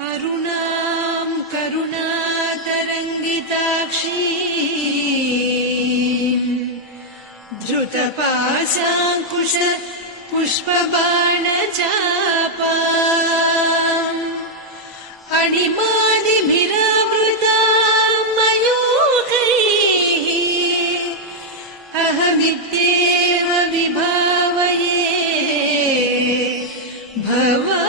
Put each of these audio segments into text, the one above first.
अरुणां करुणातरङ्गिताक्षीं धृतपाशाङ्कुश पुष्पबाणचापाम् अणिमादिभिरावृतां मयूखैः अहमित्येव विभावये भवानी।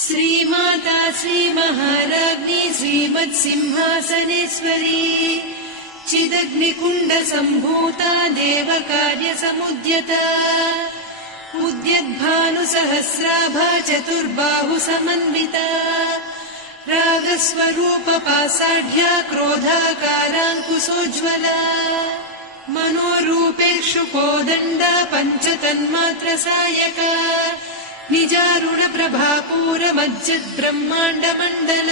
श्रीमाता श्रीमहाराज्ञी श्रीमत्सिंहासनेश्वरी चिदग्निकुण्डसम्भूता देवकार्यसमुद्यता उद्यद्भानुसहस्राभा चतुर्बाहुसमन्विता रागस्वरूपपासाढ्या क्रोधाकाराङ्कुशोज्ज्वला मनोरूपेषु कोदण्डा पञ्चतन्मात्रसायका निजारुणप्रभापूरमज्जद्ब्रह्माण्डमण्डल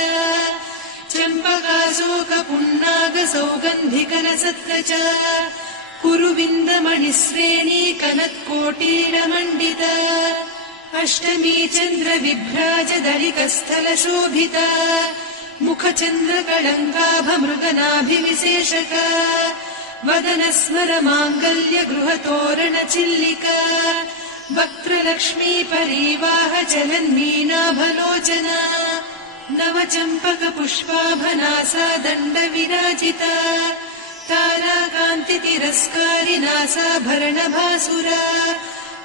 चम्पकाशोकपुन्नागसौगन्धिकलसत्कचा कुरुविन्दमणिश्रेणी कनत्कोटीरमण्डिता अष्टमी चन्द्रविभ्राजदलिकस्थलशोभिता मुखचन्द्रकळङ्काभमृगनाभिविशेषका वदनस्मरमाङ्गल्य गृहतोरणचिल्लिका वक्त्रलक्ष्मी परीवाह चलन्मीनाभलोचना नवचम्पकपुष्पाभनासा दण्डविराजिता ताराकान्तितिरस्कारिनासाभरणभासुरा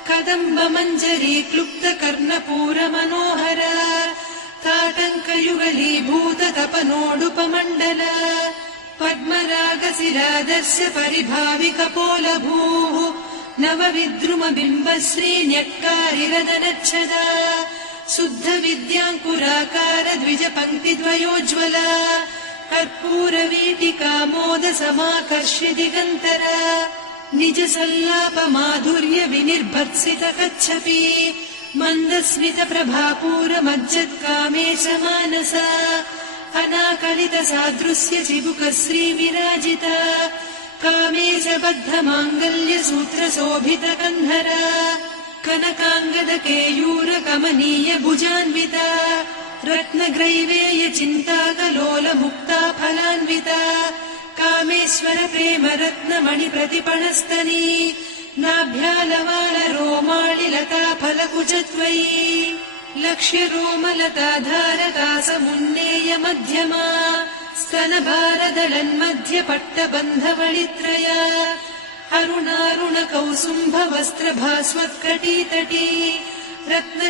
कदम्बमञ्जरी क्लुप्तकर्णपूरमनोहरा ताटङ्कयुगलीभूततपनोडुपमण्डला पद्मरागशिरादर्श परिभाविकपोलभूः नवविद्रुमबिम्बश्रीन्यक्कारिरदनच्छदा शुद्धविद्याङ्कुराकार द्विजपङ्क्तिद्वयोज्ज्वला कर्पूरवीटिकामोदसमाकर्ष्य दिगन्तरा निजसल्लापमाधुर्य विनिर्भर्त्सितकच्छपि मन्दस्मितप्रभापूरमज्जत्कामेशमानसा अनाकलितसादृश्य चिबुकश्रीविराजिता कामेशबद्धमाङ्गल्यसूत्रशोभितकन्धरा कनकाङ्गदकेयूरकमनीय भुजान्विता रत्नग्रैवेय चिन्ताकलोलमुक्ता फलान्विता कामेश्वर प्रेम रत्नमणिप्रतिपणस्तनी नाभ्यालवालरोमाळिलता फलकुचत्वयी लक्ष्यरोमलताधारकासमुन्नेय मध्यमा स्तनभारदलन्मध्यपट्टबन्धवळित्रया अरुणारुणकौसुम्भवस्त्रभास्वत्कटीतटी रत्न